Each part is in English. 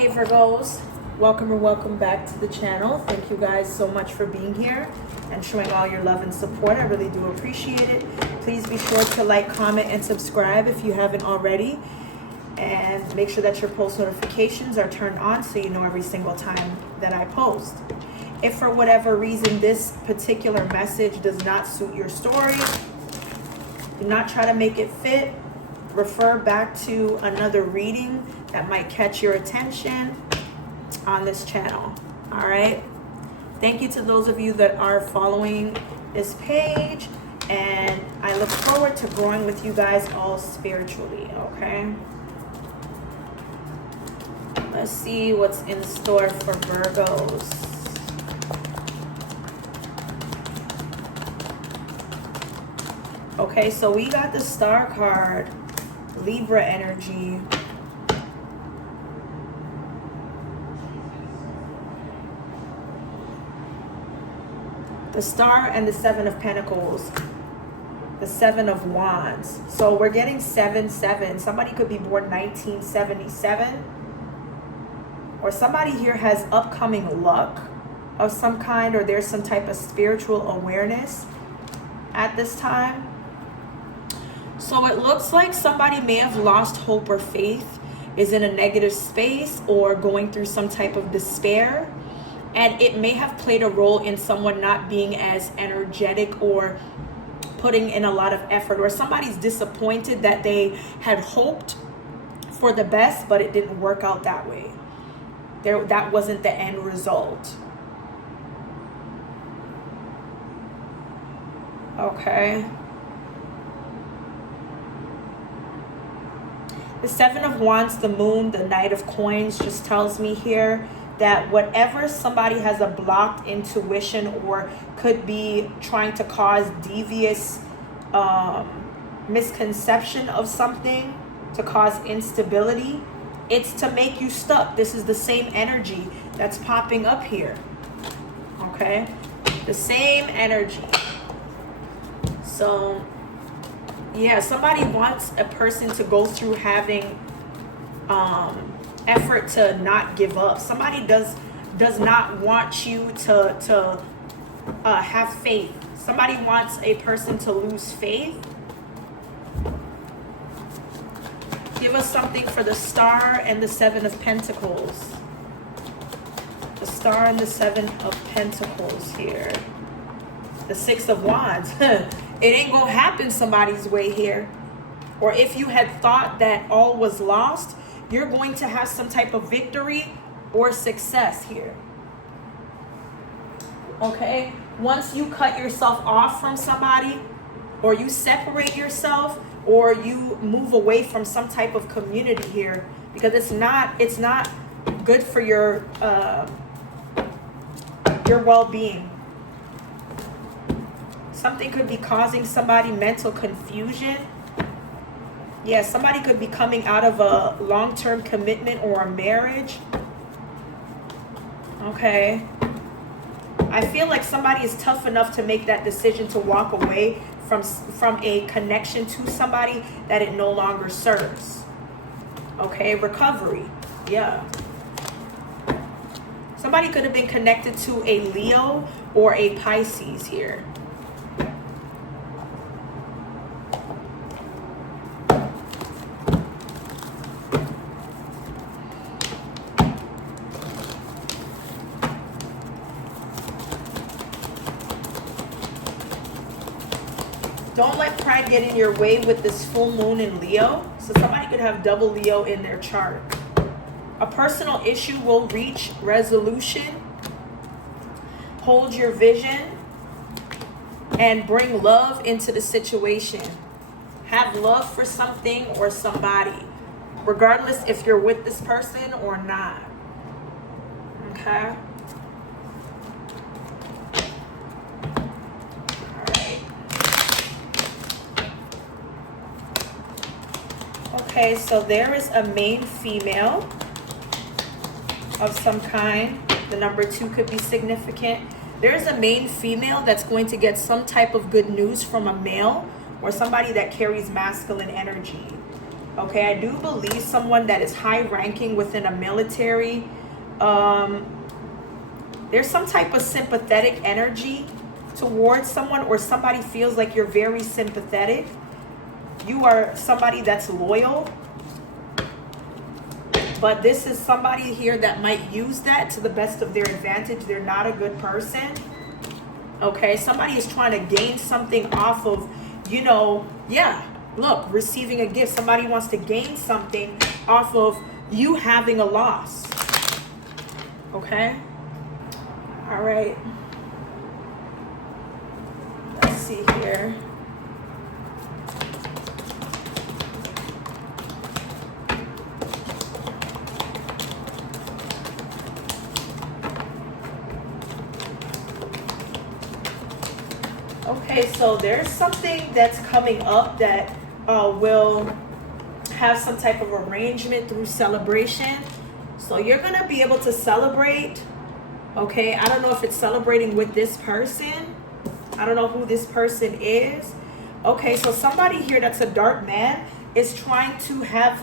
Hey Virgos, welcome or welcome back to the channel. Thank you guys so much for being here and showing all your love and support. I really do appreciate it. Please be sure to like, comment, and subscribe if you haven't already. And make sure that your post notifications are turned on so you know every single time that I post. If for whatever reason this particular message does not suit your story, do not try to make it fit. Refer back to another reading that might catch your attention on this channel. All right. Thank you to those of you that are following this page, and I look forward to growing with you guys all spiritually. Okay. Let's see what's in store for Virgos. Okay, so we got the Star card, Libra energy. The Star and the Seven of Pentacles. The Seven of Wands. So we're getting 7-7. Somebody could be born 1977. Or somebody here has upcoming luck of some kind, or there's some type of spiritual awareness at this time. So it looks like somebody may have lost hope or faith, is in a negative space, or going through some type of despair. And it may have played a role in someone not being as energetic or putting in a lot of effort, or somebody's disappointed that they had hoped for the best, but it didn't work out that way. That wasn't the end result. Okay. The Seven of Wands, the Moon, the Knight of Coins just tells me here that whatever somebody has a blocked intuition or could be trying to cause devious misconception of something, to cause instability, it's to make you stuck. This is the same energy that's popping up here. Okay? The same energy. So, yeah, somebody wants a person to go through having effort to not give up. Somebody does not want you to have faith. Somebody wants a person to lose faith. Give us something for the Star and the Seven of Pentacles. The Star and the Seven of Pentacles here. The Six of Wands. It ain't gonna happen somebody's way here. Or if you had thought that all was lost, you're going to have some type of victory or success here. Okay? Once you cut yourself off from somebody, or you separate yourself, or you move away from some type of community here, because it's not good for your well-being. Something could be causing somebody mental confusion. Yeah, somebody could be coming out of a long-term commitment or a marriage. Okay. I feel like somebody is tough enough to make that decision to walk away from a connection to somebody that it no longer serves. Okay, recovery. Yeah. Somebody could have been connected to a Leo or a Pisces here. Don't let pride get in your way with this full moon in Leo. So somebody could have double Leo in their chart. A personal issue will reach resolution. Hold your vision and bring love into the situation. Have love for something or somebody, regardless if you're with this person or not. Okay? Okay, so there is a main female of some kind. The number 2 could be significant. There's a main female that's going to get some type of good news from a male or somebody that carries masculine energy. Okay, I do believe someone that is high ranking within a military. There's some type of sympathetic energy towards someone, or somebody feels like you're very sympathetic. You are somebody that's loyal. But this is somebody here that might use that to the best of their advantage. They're not a good person. Okay, somebody is trying to gain something off of, you know, yeah, look, receiving a gift. Somebody wants to gain something off of you having a loss. Okay? All right. Let's see here. Okay, so there's something that's coming up that will have some type of arrangement through celebration. So you're going to be able to celebrate. Okay, I don't know if it's celebrating with this person. I don't know who this person is. Okay, so somebody here that's a dark man is trying to have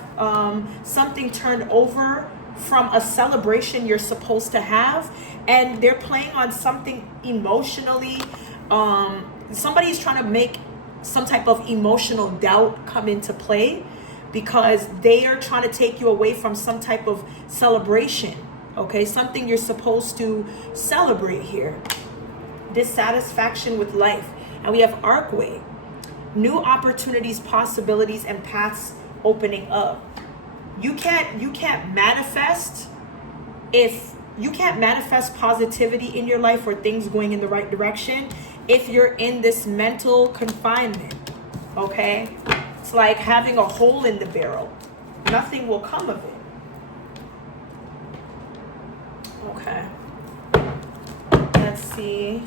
something turned over from a celebration you're supposed to have. And they're playing on something emotionally. Somebody's trying to make some type of emotional doubt come into play because they are trying to take you away from some type of celebration. Okay, something you're supposed to celebrate here. Dissatisfaction with life. And we have Arcway. New opportunities, possibilities, and paths opening up. You can't manifest if you can't manifest positivity in your life or things going in the right direction if you're in this mental confinement. Okay? It's like having a hole in the barrel. Nothing will come of it. Okay. Let's see.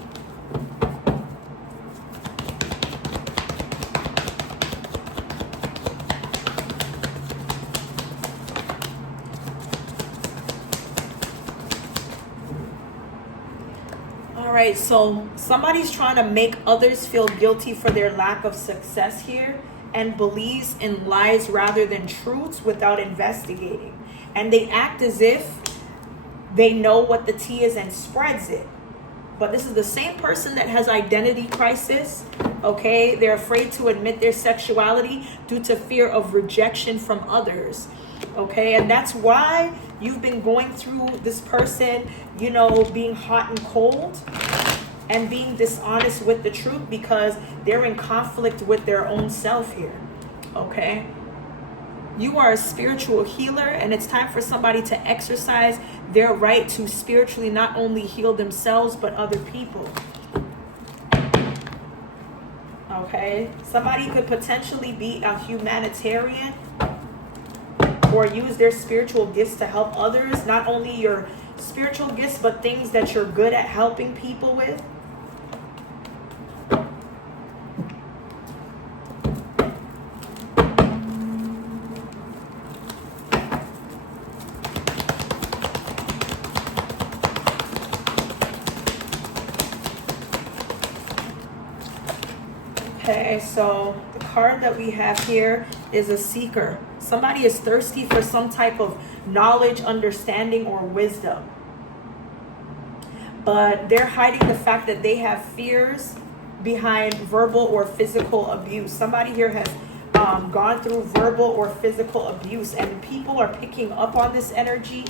All right, so somebody's trying to make others feel guilty for their lack of success here and believes in lies rather than truths without investigating. And they act as if they know what the tea is and spreads it. But this is the same person that has identity crisis. Okay, they're afraid to admit their sexuality due to fear of rejection from others. Okay, and that's why you've been going through this person, you know, being hot and cold and being dishonest with the truth because they're in conflict with their own self here. Okay, you are a spiritual healer, and it's time for somebody to exercise their right to spiritually not only heal themselves but other people. Okay, somebody could potentially be a humanitarian or use their spiritual gifts to help others. Not only your spiritual gifts, but things that you're good at helping people with. Okay, so the card that we have here is a seeker. Somebody is thirsty for some type of knowledge, understanding, or wisdom. But they're hiding the fact that they have fears behind verbal or physical abuse. Somebody here has gone through verbal or physical abuse, and people are picking up on this energy.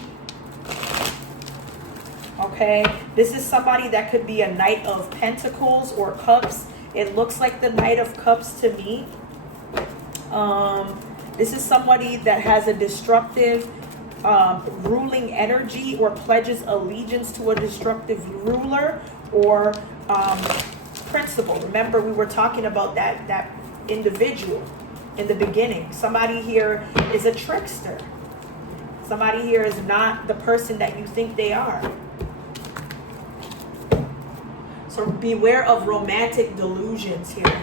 Okay, this is somebody that could be a Knight of Pentacles or Cups. It looks like the Knight of Cups to me. This is somebody that has a destructive ruling energy or pledges allegiance to a destructive ruler or principle. Remember, we were talking about that individual in the beginning. Somebody here is a trickster. Somebody here is not the person that you think they are. So beware of romantic delusions here.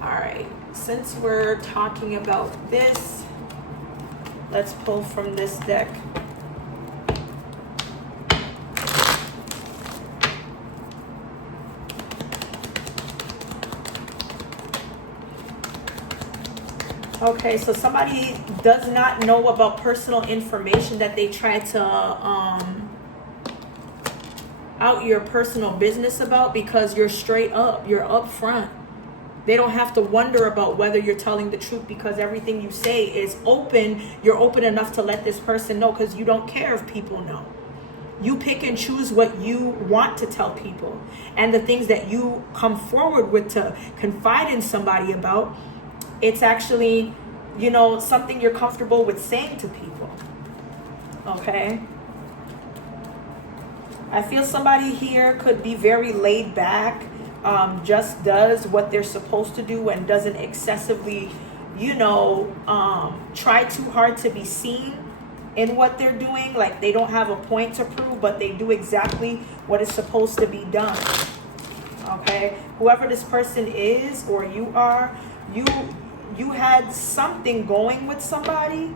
All right, since we're talking about this, let's pull from this deck. Okay, so somebody does not know about personal information that they try to out your personal business about, because you're straight up, you're upfront. They don't have to wonder about whether you're telling the truth, because everything you say is open. You're open enough to let this person know, because you don't care if people know. You pick and choose what you want to tell people, and the things that you come forward with to confide in somebody about, it's actually, you know, something you're comfortable with saying to people. Okay? I feel somebody here could be very laid back, just does what they're supposed to do and doesn't excessively, you know, try too hard to be seen in what they're doing. Like, they don't have a point to prove, but they do exactly what is supposed to be done. Okay? Whoever this person is, or you are, you had something going with somebody.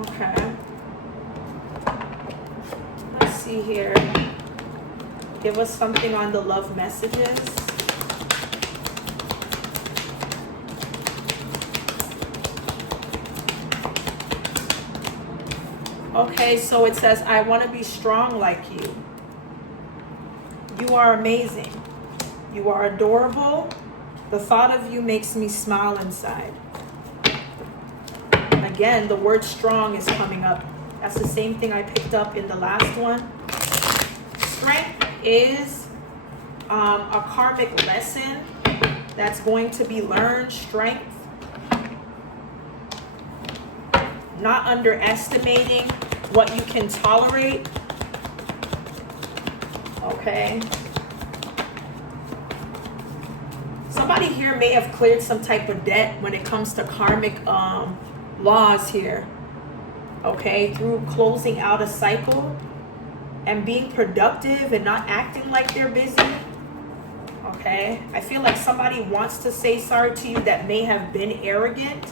Okay. Let's see here. Give us something on the love messages. Okay, so it says, I want to be strong like you. You are amazing. You are adorable. The thought of you makes me smile inside. Again, the word strong is coming up. That's the same thing I picked up in the last one. Strength is a karmic lesson that's going to be learned. Strength. Not underestimating what you can tolerate. Okay. Somebody here may have cleared some type of debt when it comes to karmic laws here. Okay, through closing out a cycle and being productive and not acting like they're busy. Okay, I feel like somebody wants to say sorry to you that may have been arrogant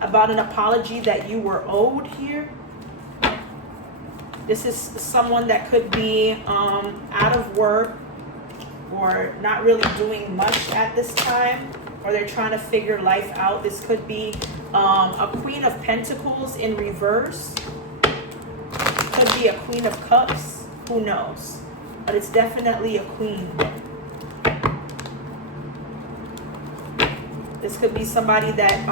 about an apology that you were owed here. This is someone that could be out of work or not really doing much at this time, or they're trying to figure life out. This could be a Queen of Pentacles in reverse. Could be a Queen of Cups. Who knows? But it's definitely a queen. This could be somebody that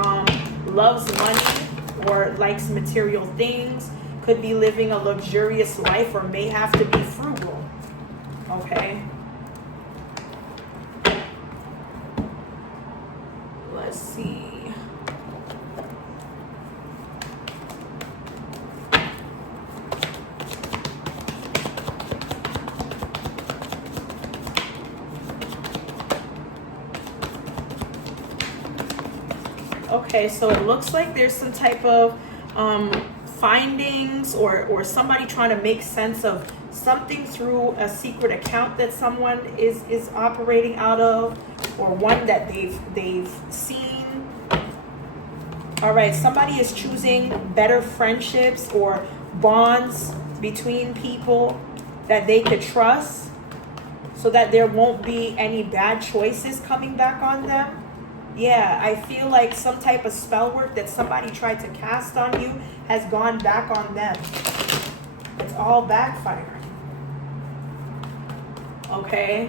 loves money or likes material things. Could be living a luxurious life, or may have to be frugal. Okay? Let's see. Okay, so it looks like there's some type of findings or somebody trying to make sense of something through a secret account that someone is operating out of, or one that they've seen. All right, somebody is choosing better friendships or bonds between people that they could trust, so that there won't be any bad choices coming back on them. Yeah, I feel like some type of spell work that somebody tried to cast on you has gone back on them. It's all backfiring. Okay?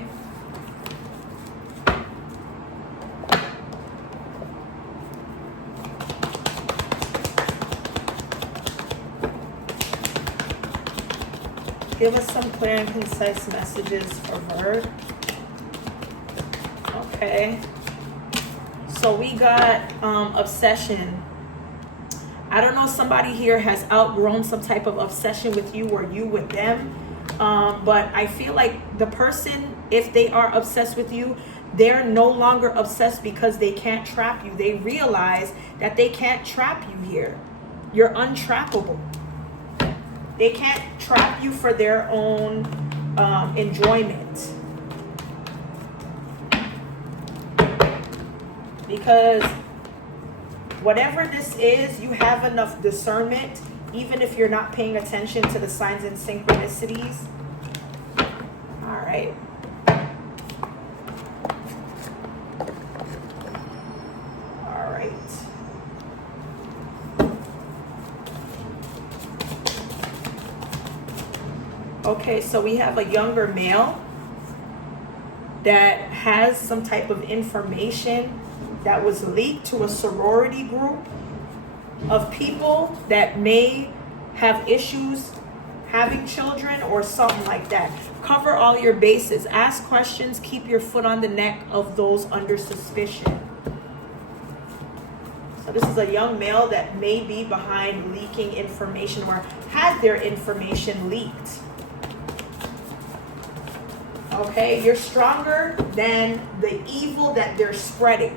Give us some clear and concise messages for Virg. Okay. So we got obsession. I don't know, somebody here has outgrown some type of obsession with you, or you with them. But I feel like the person, if they are obsessed with you, they're no longer obsessed because they can't trap you. They realize that they can't trap you here. You're untrappable. They can't trap you for their own enjoyment. Because whatever this is, you have enough discernment, even if you're not paying attention to the signs and synchronicities. All right. Okay, so we have a younger male that has some type of information that was leaked to a sorority group of people that may have issues having children or something like that. Cover all your bases. Ask questions. Keep your foot on the neck of those under suspicion. So this is a young male that may be behind leaking information or had their information leaked. Okay, you're stronger than the evil that they're spreading.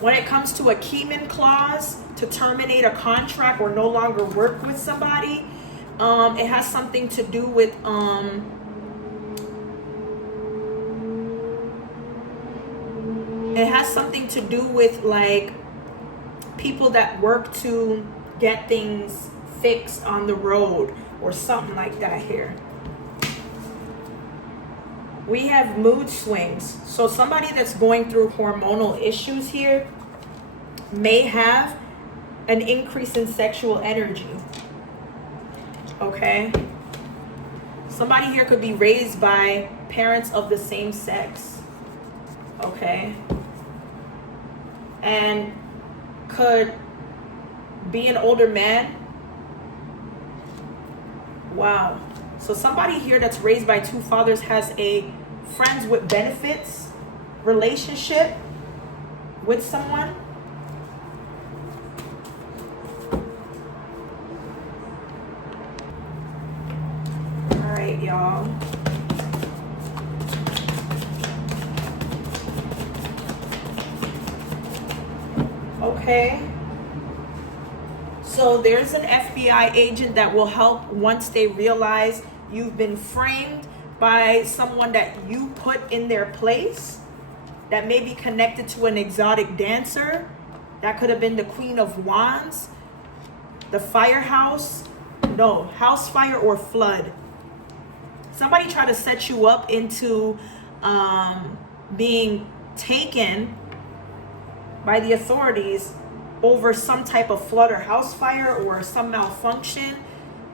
When it comes to a Keyman clause to terminate a contract or no longer work with somebody, it has something to do with like people that work to get things fixed on the road or something like that here. We have mood swings. So somebody that's going through hormonal issues here may have an increase in sexual energy. Okay? Somebody here could be raised by parents of the same sex. Okay? And could be an older man. Wow. So somebody here that's raised by two fathers has a friends with benefits relationship with someone. All right, y'all. Okay. So there's an FBI agent that will help once they realize you've been framed by someone that you put in their place that may be connected to an exotic dancer. That could have been the Queen of Wands, the firehouse, no, house fire or flood. Somebody tried to set you up into being taken by the authorities over some type of flood or house fire or some malfunction,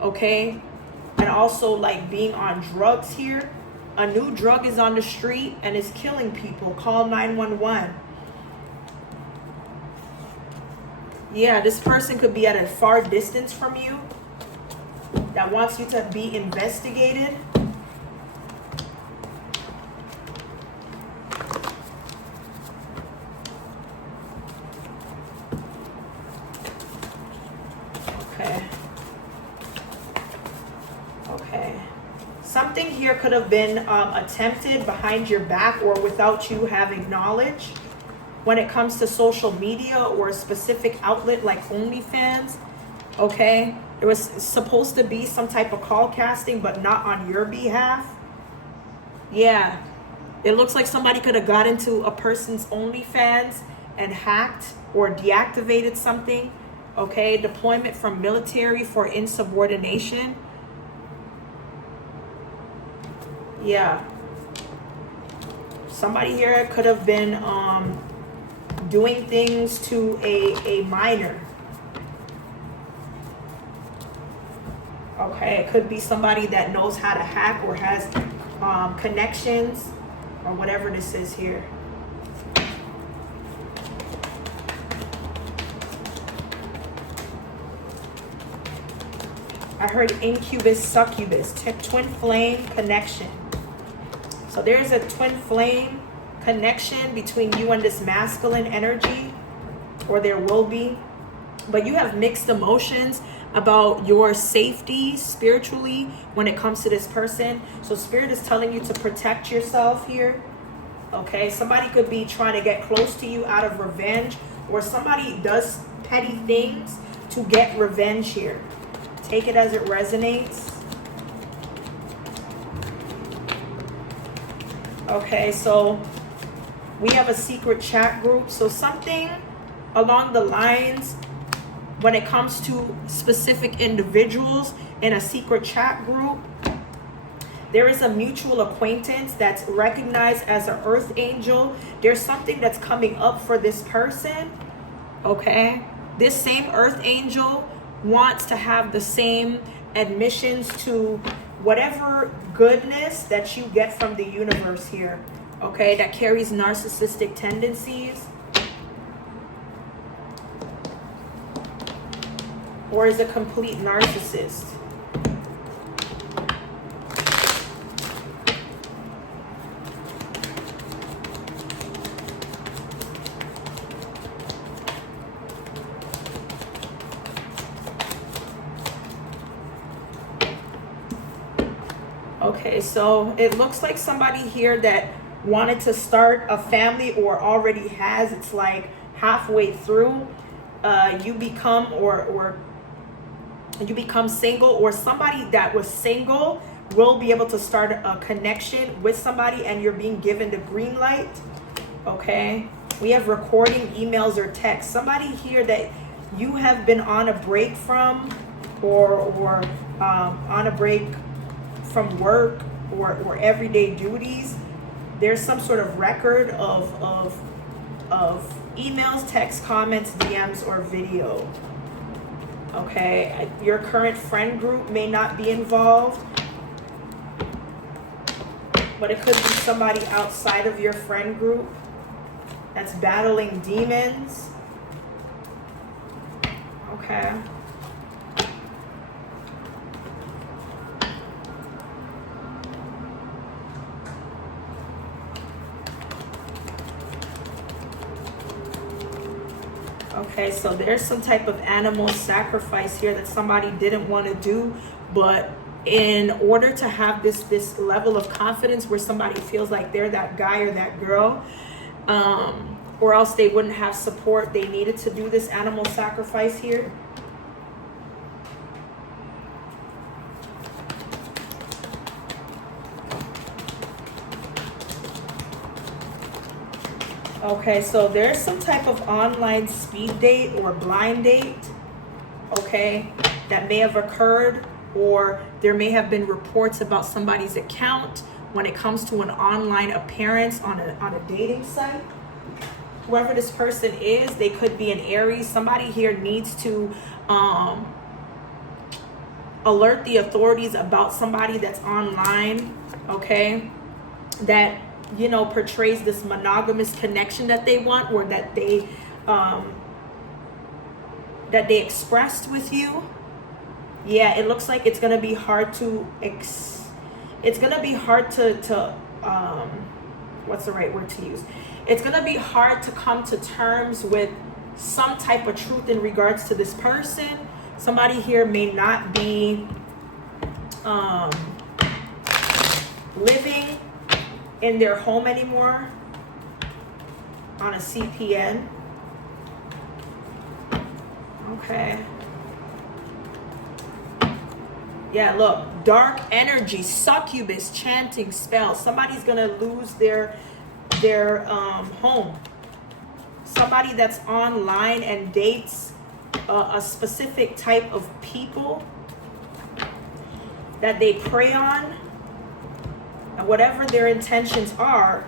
okay? And also like being on drugs here. A new drug is on the street and is killing people. Call 911. Yeah, this person could be at a far distance from you that wants you to be investigated. Something here could have been attempted behind your back or without you having knowledge. When it comes to social media or a specific outlet like OnlyFans, okay? There was supposed to be some type of call casting, but not on your behalf. Yeah, it looks like somebody could have got into a person's OnlyFans and hacked or deactivated something, okay? Deployment from military for insubordination. Yeah, somebody here could have been doing things to a minor. Okay, it could be somebody that knows how to hack or has connections or whatever this is here. I heard incubus, succubus, twin flame connection. So there's a twin flame connection between you and this masculine energy, or there will be. But you have mixed emotions about your safety spiritually when it comes to this person. So Spirit is telling you to protect yourself here. Okay, somebody could be trying to get close to you out of revenge, or somebody does petty things to get revenge here. Take it as it resonates. Okay, so we have a secret chat group. So something along the lines when it comes to specific individuals in a secret chat group, there is a mutual acquaintance that's recognized as an earth angel. There's something that's coming up for this person. Okay, this same earth angel wants to have the same admissions to whatever goodness that you get from the universe here, okay, that carries narcissistic tendencies, or is a complete narcissist. Okay, so it looks like somebody here that wanted to start a family or already has, it's like halfway through, you become or you become single, or somebody that was single will be able to start a connection with somebody and you're being given the green light. Okay, we have recording, emails, or texts. Somebody here that you have been on a break from, or on a break from work or everyday duties. There's some sort of record of emails, texts, comments, DMs, or video. Okay, your current friend group may not be involved, but it could be somebody outside of your friend group that's battling demons. Okay. Okay, so there's some type of animal sacrifice here that somebody didn't want to do, but in order to have this level of confidence where somebody feels like they're that guy or that girl, or else they wouldn't have support, they needed to do this animal sacrifice here. Okay, so there's some type of online speed date or blind date, okay, that may have occurred, or there may have been reports about somebody's account when it comes to an online appearance on a dating site. Whoever this person is, they could be an Aries. Somebody here needs to alert the authorities about somebody that's online, okay, that, you know, portrays this monogamous connection that they want, or that they expressed with you. Yeah, it looks like it's gonna be hard to what's the right word to use? It's gonna be hard to come to terms with some type of truth in regards to this person. Somebody here may not be living in their home anymore on a CPN. Okay. Yeah, look, dark energy, succubus, chanting spells. Somebody's gonna lose their home. Somebody that's online and dates a specific type of people that they prey on, and whatever their intentions are,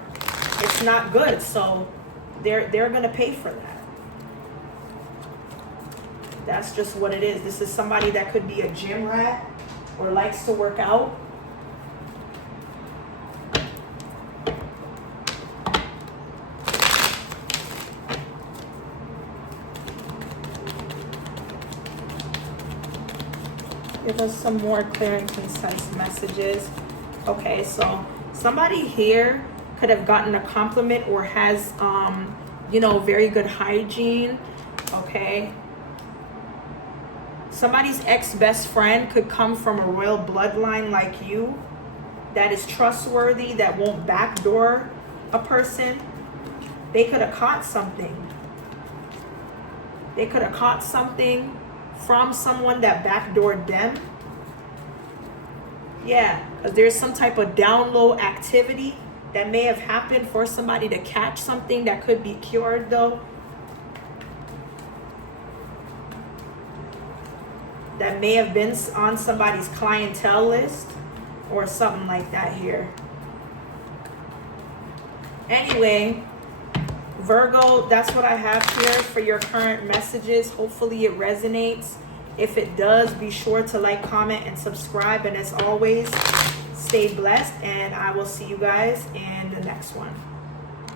it's not good. So they're gonna pay for that. That's just what it is. This is somebody that could be a gym rat or likes to work out. Give us some more clear and concise messages. Okay, so somebody here could have gotten a compliment or has, you know, very good hygiene. Okay. Somebody's ex-best friend could come from a royal bloodline like you, that is trustworthy, that won't backdoor a person. They could have caught something. They could have caught something from someone that backdoored them. Yeah, there's some type of down low activity that may have happened for somebody to catch something that could be cured though. That may have been on somebody's clientele list or something like that here. Anyway, Virgo, that's what I have here for your current messages. Hopefully it resonates If it does, be sure to like, comment, and subscribe. And as always, stay blessed, and I will see you guys in the next one.